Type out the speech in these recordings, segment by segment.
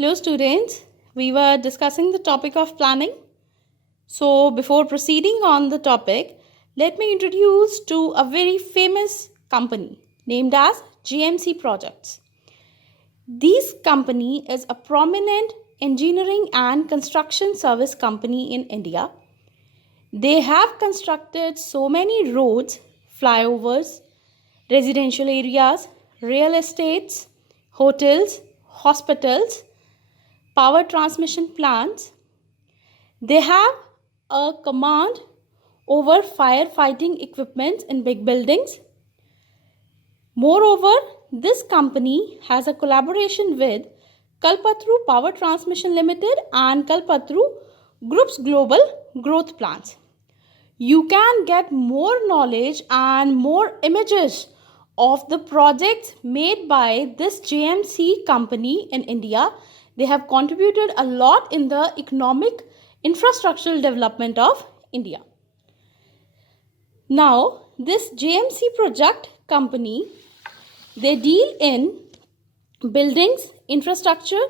Hello students, we were discussing the topic of planning. So before proceeding on the topic, let me introduce to a very famous company named as GMC Projects. This company is a prominent engineering and construction service company in India. They have constructed so many roads, flyovers, residential areas, real estates, hotels, hospitals, power transmission plants. They have a command over firefighting equipment in big buildings. Moreover, this company has a collaboration with Kalpatru Power Transmission Limited and Kalpatru Group's global growth plans. You can get more knowledge and more images of the projects made by this JMC company in India. They have contributed a lot in the economic infrastructural development of India. Now, this JMC project company, they deal in buildings, infrastructure,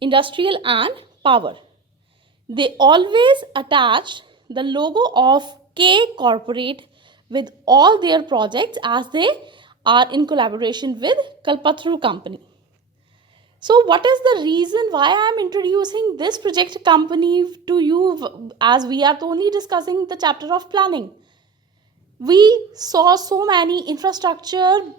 industrial and power. They always attach the logo of K Corporate with all their projects as they are in collaboration with Kalpatru company. So what is the reason why I am introducing this project company to you, as we are only discussing the chapter of planning? We saw so many infrastructure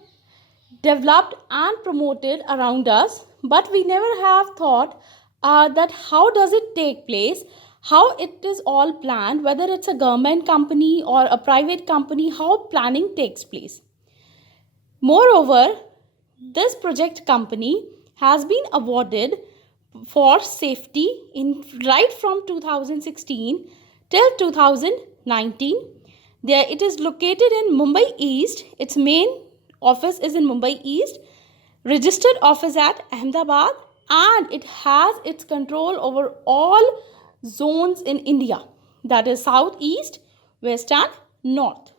developed and promoted around us, but we never have thought that how does it take place, how it is all planned, whether it's a government company or a private company, how planning takes place. Moreover, this project company has been awarded for safety in right from 2016 till 2019. There it is located in Mumbai East. Its main office is in Mumbai East, registered office at Ahmedabad, and it has its control over all zones in India, that is south, east, west and north.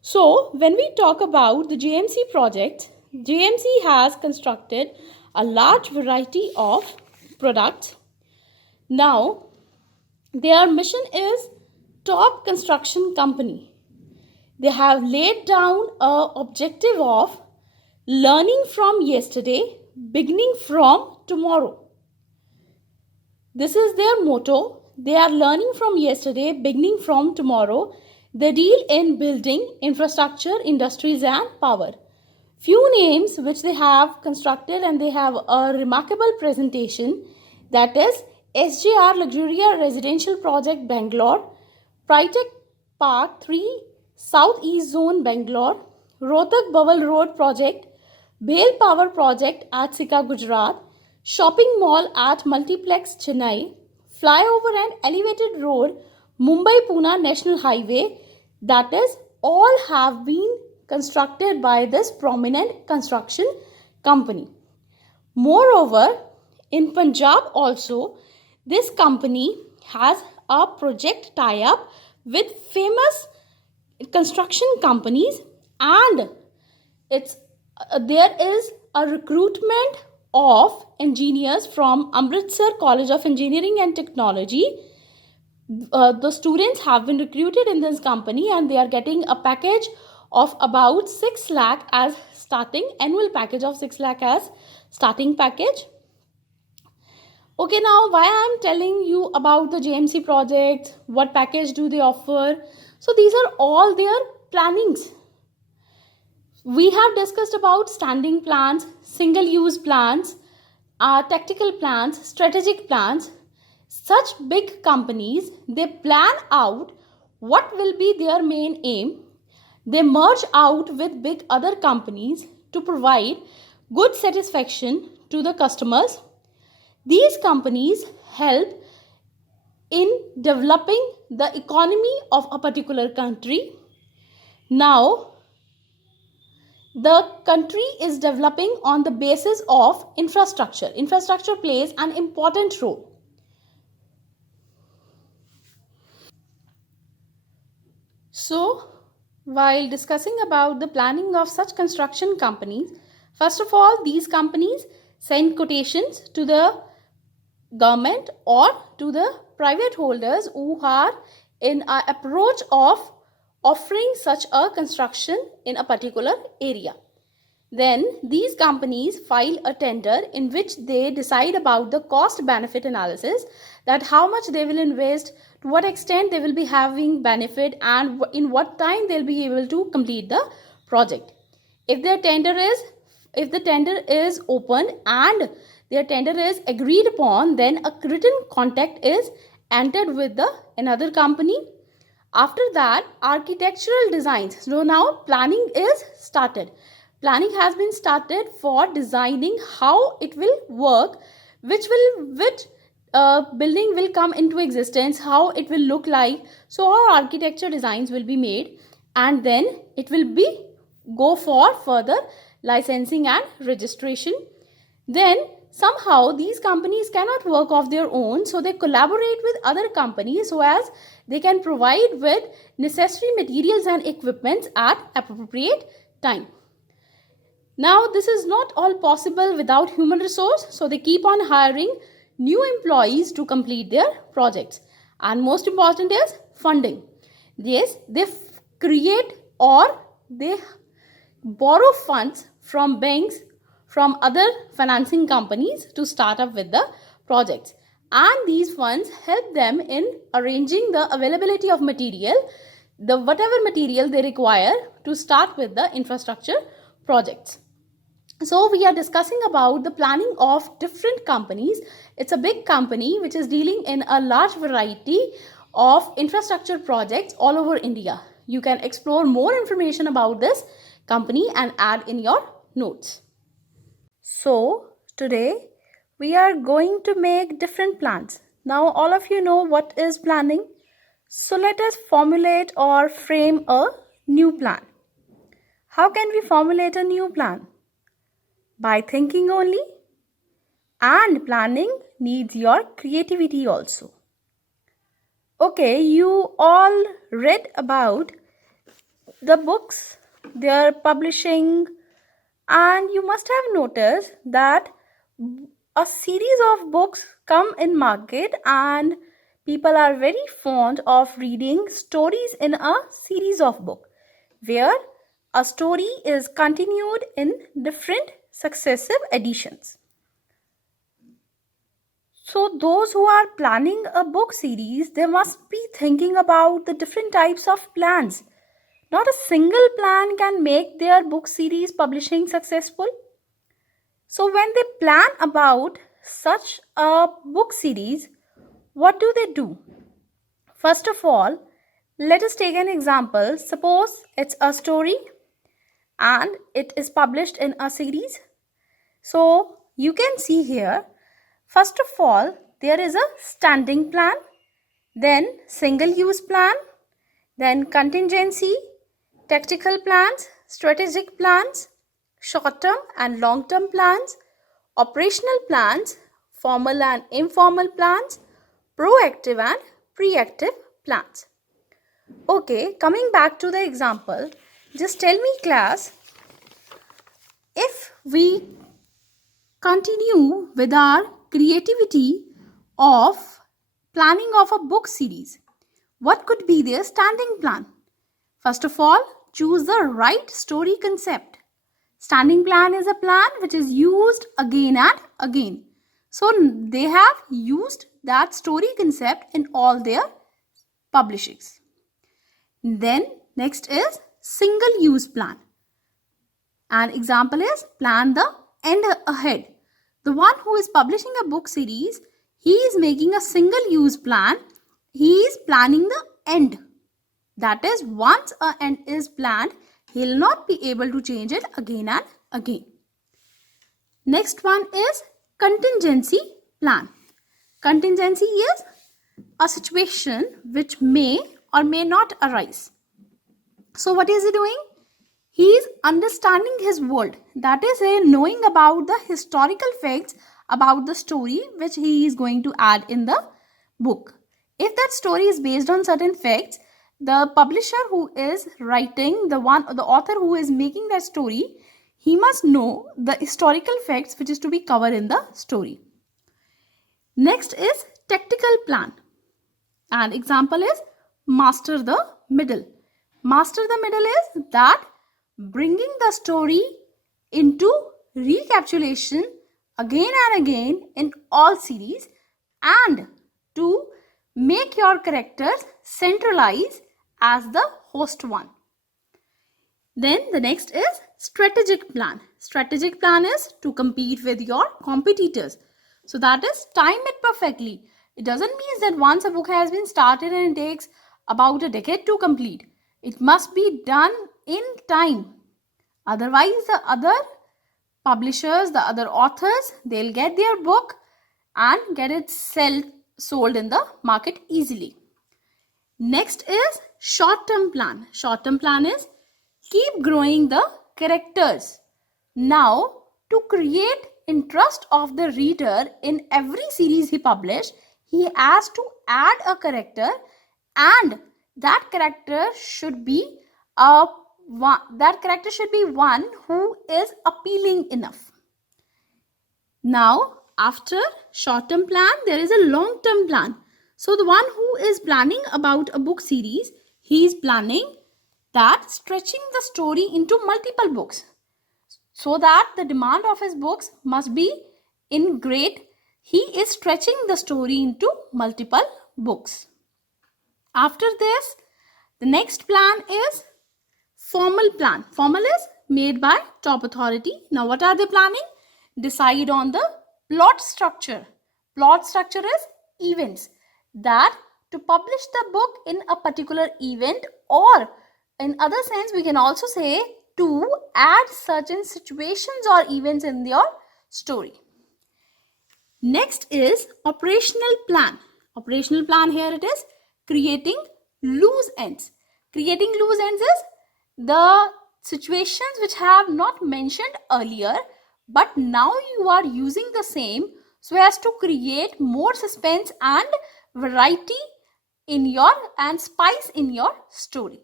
So when we talk about the JMC project, JMC has constructed a large variety of products. Now, their mission is top construction company. They have laid down an objective of learning from yesterday, beginning from tomorrow. This is their motto. They are learning from yesterday, beginning from tomorrow. They deal in building, infrastructure, industries and power. Few names which they have constructed, and they have a remarkable presentation, that is SJR Luxuria Residential Project Bangalore, Pritech Park 3 South East Zone Bangalore, Rohtak Bawal Road Project, Bale Power Project at Sika Gujarat, Shopping Mall at Multiplex Chennai, Flyover and Elevated Road Mumbai Pune National Highway, that is all have been constructed by this prominent construction company. Moreover, in Punjab also, this company has a project tie-up with famous construction companies, and there is a recruitment of engineers from Amritsar College of Engineering and Technology. The students have been recruited in this company, and they are getting a package of about 6 lakh as starting, annual package of 6 lakh as starting package. Okay, now why I am telling you about the JMC project, what package do they offer? So these are all their plannings. We have discussed about standing plans, single use plans, tactical plans, strategic plans. Such big companies, they plan out what will be their main aim. They merge out with big other companies to provide good satisfaction to the customers. These companies help in developing the economy of a particular country. Now, the country is developing on the basis of infrastructure. Infrastructure plays an important role. So, while discussing about the planning of such construction companies, first of all, these companies send quotations to the government or to the private holders who are in an approach of offering such a construction in a particular area. Then these companies file a tender in which they decide about the cost benefit analysis, that how much they will invest, to what extent they will be having benefit, and in what time they'll be able to complete the project. If the tender is open and their tender is agreed upon, then a written contract is entered with the another company. After that, architectural designs. So now planning is started. Planning has been started for designing how it will work, which building will come into existence, how it will look like. So our architecture designs will be made, and then it will be go for further licensing and registration. Then somehow these companies cannot work of their own, so they collaborate with other companies so as they can provide with necessary materials and equipments at appropriate time. Now this is not all possible without human resource, so they keep on hiring new employees to complete their projects. And most important is funding. Yes, they create or they borrow funds from banks, from other financing companies to start up with the projects. And these funds help them in arranging the availability of material, the whatever material they require to start with the infrastructure projects. So we are discussing about the planning of different companies. It's a big company which is dealing in a large variety of infrastructure projects all over India. You can explore more information about this company and add in your notes. So today we are going to make different plans. Now all of you know what is planning. So let us formulate or frame a new plan. How can we formulate a new plan? By thinking only. And planning needs your creativity also. Okay, you all read about the books they are publishing, and you must have noticed that a series of books come in market and people are very fond of reading stories in a series of books where a story is continued in different successive editions. So those who are planning a book series, they must be thinking about the different types of plans. Not a single plan can make their book series publishing successful. So when they plan about such a book series, what do they do? First of all, let us take an example. Suppose it's a story and it is published in a series. So you can see here, first of all, there is a standing plan, then single use plan, then contingency, tactical plans, strategic plans, short-term and long-term plans, operational plans, formal and informal plans, proactive and reactive plans. Okay, coming back to the example, just tell me class, if we continue with our creativity of planning of a book series, what could be their standing plan? First of all, choose the right story concept. Standing plan is a plan which is used again and again. So they have used that story concept in all their publishings. Then next is single use plan. An example is plan the end ahead. The one who is publishing a book series, he is making a single use plan. He is planning the end. That is, once an end is planned, he will not be able to change it again and again. Next one is contingency plan. Contingency is a situation which may or may not arise. So what is he doing? He is understanding his world. That is, knowing about the historical facts about the story which he is going to add in the book. If that story is based on certain facts, the publisher who is writing, the author who is making that story, he must know the historical facts which is to be covered in the story. Next is tactical plan. An example is master the middle. Master the middle is that bringing the story into recapitulation again and again in all series and to make your characters centralize as the host one. Then the next is strategic plan. Strategic plan is to compete with your competitors. So that is time it perfectly. It doesn't mean that once a book has been started and it takes about a decade to complete. It must be done in time. Otherwise, the other publishers, the other authors, they'll get their book and get it sold in the market easily. Next is short-term plan. Short-term plan is keep growing the characters. Now, to create interest of the reader in every series he published, he has to add a character, and that character should be one who is appealing enough. Now, after short-term plan, there is a long-term plan. So the one who is planning about a book series, he is planning that stretching the story into multiple books so that the demand of his books must be in great. He is stretching the story into multiple books. After this, the next plan is formal plan. Formal is made by top authority. Now what are they planning? Decide on the plot structure. Plot structure is events. That to publish the book in a particular event, or in other sense we can also say to add certain situations or events in your story. Next is operational plan. Operational plan, here it is creating loose ends. Creating loose ends is the situations which have not mentioned earlier, but now you are using the same so as to create more suspense and variety in your and spice in your story.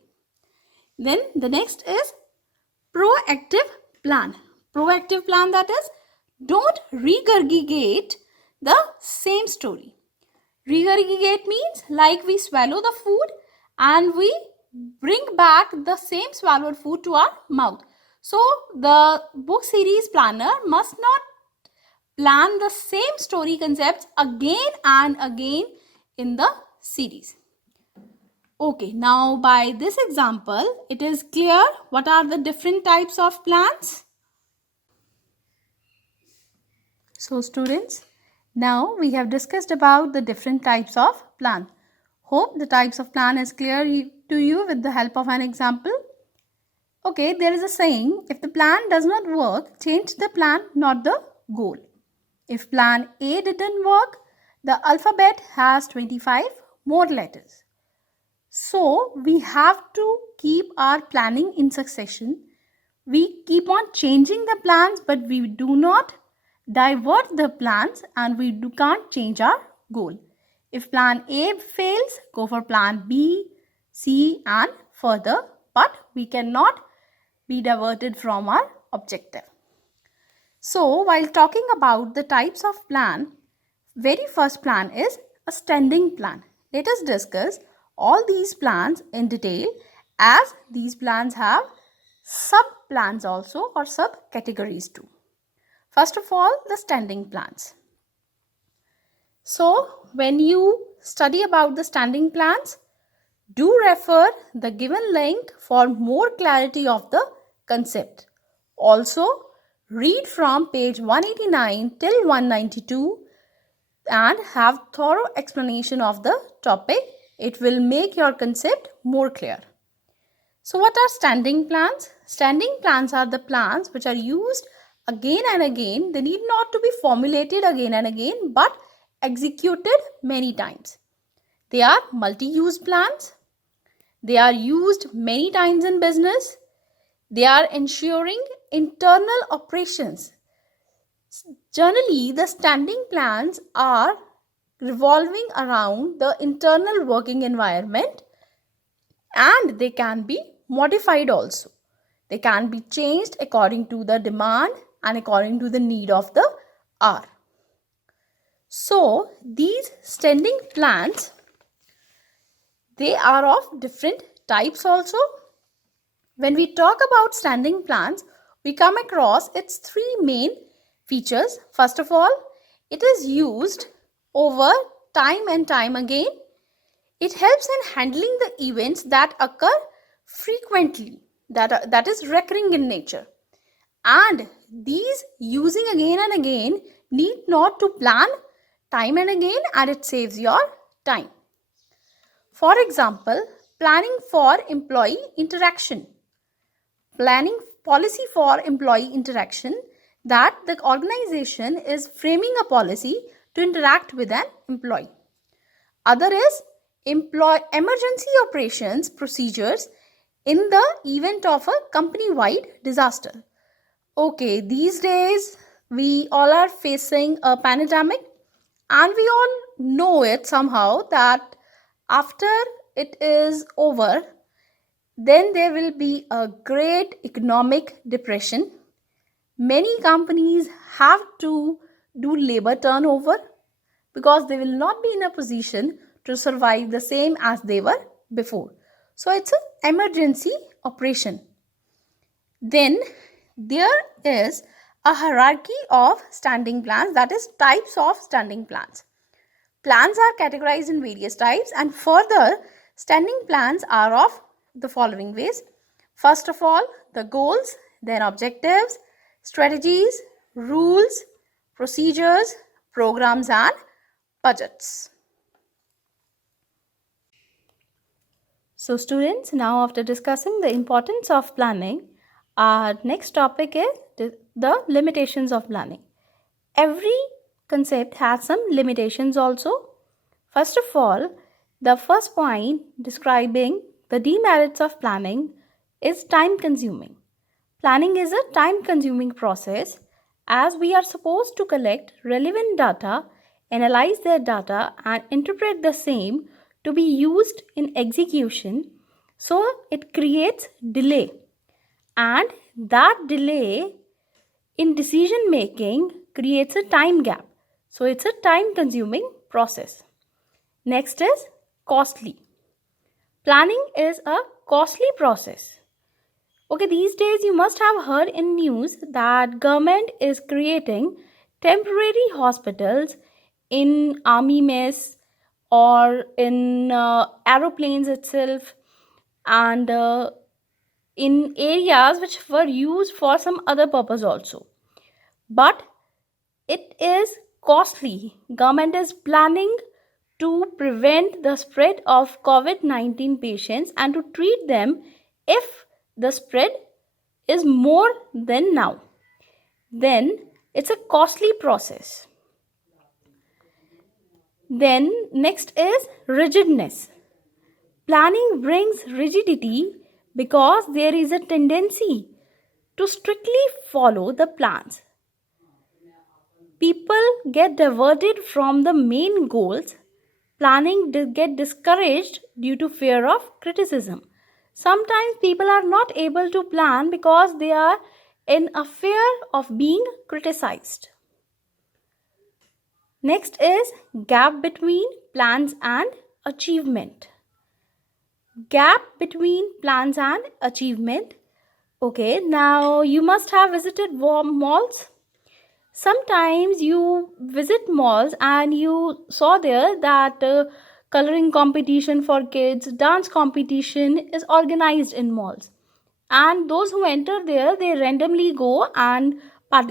Then the next is proactive plan. Proactive plan, that is, don't regurgitate the same story. Regurgitate means like we swallow the food and we bring back the same swallowed food to our mouth. So the book series planner must not plan the same story concepts again and again in the series. Okay, now by this example, it is clear what are the different types of plans. So students, now we have discussed about the different types of plan. Hope the types of plan is clear to you with the help of an example. Okay, there is a saying, if the plan does not work, change the plan, not the goal. If plan A didn't work, the alphabet has 25 more letters. So we have to keep our planning in succession. We keep on changing the plans, but we do not divert the plans and we can't change our goal. If plan A fails, go for plan B, C and further, but we cannot be diverted from our objective. So while talking about the types of plan, very first plan is a standing plan. Let us discuss all these plans in detail, as these plans have sub-plans also or sub-categories too. First of all, the standing plans. So when you study about the standing plans, do refer the given link for more clarity of the concept. Also, read from page 189 till 192 and have thorough explanation of the topic. It will make your concept more clear. So what are standing plans? Standing plans are the plans which are used again and again. They need not to be formulated again and again, but executed many times. They are multi-use plans. They are used many times in business. They are ensuring internal operations. Generally, the standing plans are revolving around the internal working environment, and they can be modified also. They can be changed according to the demand and according to the need of the hour. So these standing plans, they are of different types also. When we talk about standing plans, we come across its three main features. First of all, it is used over time and time again. It helps in handling the events that occur frequently, that is recurring in nature. And these using again and again need not to plan time and again, and it saves your time. For example, planning for employee interaction. Planning policy for employee interaction, that the organization is framing a policy to interact with an employee. Other is emergency operations procedures in the event of a company-wide disaster. Okay, these days we all are facing a pandemic, and we all know it somehow that after it is over, then there will be a great economic depression. Many companies have to do labor turnover because they will not be in a position to survive the same as they were before. So it's an emergency operation. Then there is a hierarchy of standing plans, that is types of standing plans. Plans are categorized in various types, and further standing plans are of the following ways. First of all, the goals, then objectives, strategies, rules, procedures, programs, and budgets. So students, now after discussing the importance of planning, our next topic is the limitations of planning. Every concept has some limitations also. First of all, the first point describing the demerits of planning is time consuming. Planning is a time consuming process, as we are supposed to collect relevant data, analyze their data, and interpret the same to be used in execution. So it creates delay, and that delay in decision making creates a time gap. So it's a time consuming process. Next is costly. Planning is a costly process. Okay, these days you must have heard in news that government is creating temporary hospitals in army mess or in aeroplanes itself, and in areas which were used for some other purpose also. But it is costly. Government is planning to prevent the spread of COVID-19 patients and to treat them if the spread is more than now. Then it's a costly process. Then next is rigidness. Planning brings rigidity because there is a tendency to strictly follow the plans. People get diverted from the main goals. Planning get discouraged due to fear of criticism. Sometimes people are not able to plan because they are in a fear of being criticized. Next is gap between plans and achievement. Gap between plans and achievement. Okay, now you must have visited malls. Sometimes you visit malls and you saw there that coloring competition for kids, dance competition is organized in malls. And those who enter there, they randomly go and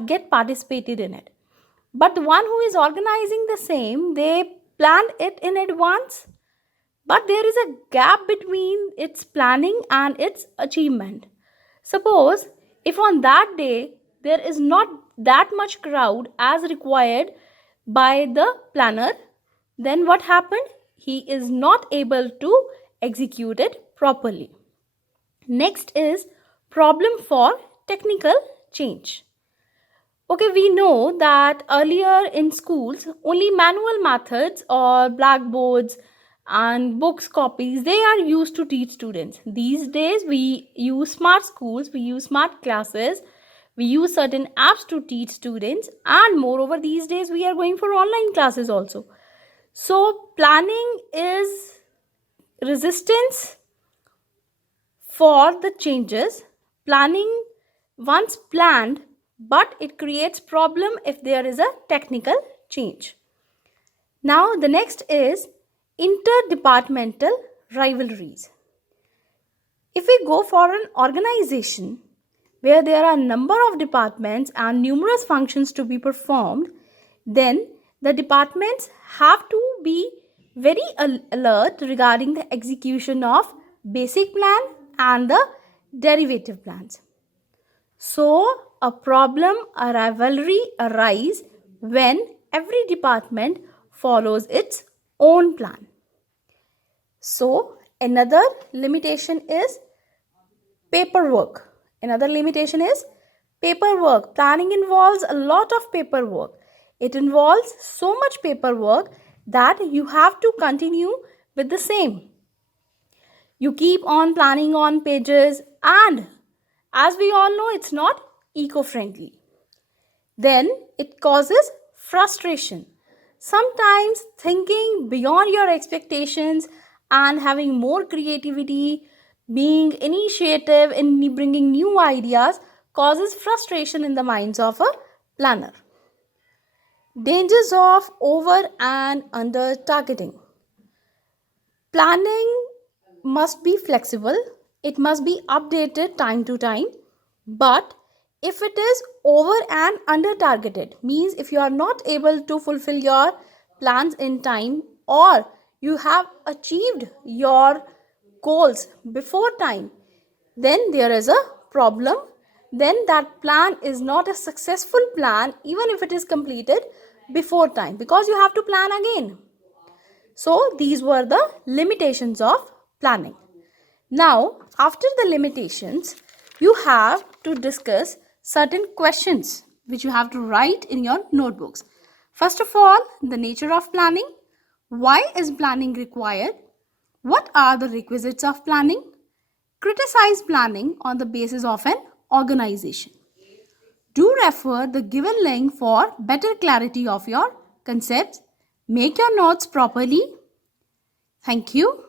get participated in it. But the one who is organizing the same, they planned it in advance. But there is a gap between its planning and its achievement. Suppose if on that day there is not that much crowd as required by the planner, then what happened? He is not able to execute it properly. Next is problem for technical change. Okay, we know that earlier in schools only manual methods or blackboards and books copies, they are used to teach students. These days we use smart schools, we use smart classes, we use certain apps to teach students, and moreover these days we are going for online classes also. So planning is resistance for the changes. Planning once planned, but it creates problem if there is a technical change. Now the next is interdepartmental rivalries. If we go for an organization where there are a number of departments and numerous functions to be performed, then the departments have to be very alert regarding the execution of basic plan and the derivative plans. So a problem, a rivalry arise when every department follows its own plan. So another limitation is paperwork. Planning involves a lot of paperwork. It involves so much paperwork that you have to continue with the same. You keep on planning on pages, and as we all know, it's not eco-friendly. Then it causes frustration. Sometimes thinking beyond your expectations and having more creativity, being initiative in bringing new ideas causes frustration in the minds of a planner. Dangers of over and under targeting. Planning must be flexible. It must be updated time to time. But if it is over and under targeted, means if you are not able to fulfill your plans in time, or you have achieved your goals before time, then there is a problem. Then that plan is not a successful plan even if it is completed before time, because you have to plan again. So these were the limitations of planning. Now, after the limitations, you have to discuss certain questions which you have to write in your notebooks. First of all, the nature of planning. Why is planning required? What are the requisites of planning? Criticize planning on the basis of an organization. Do refer the given link for better clarity of your concepts. Make your notes properly. Thank you.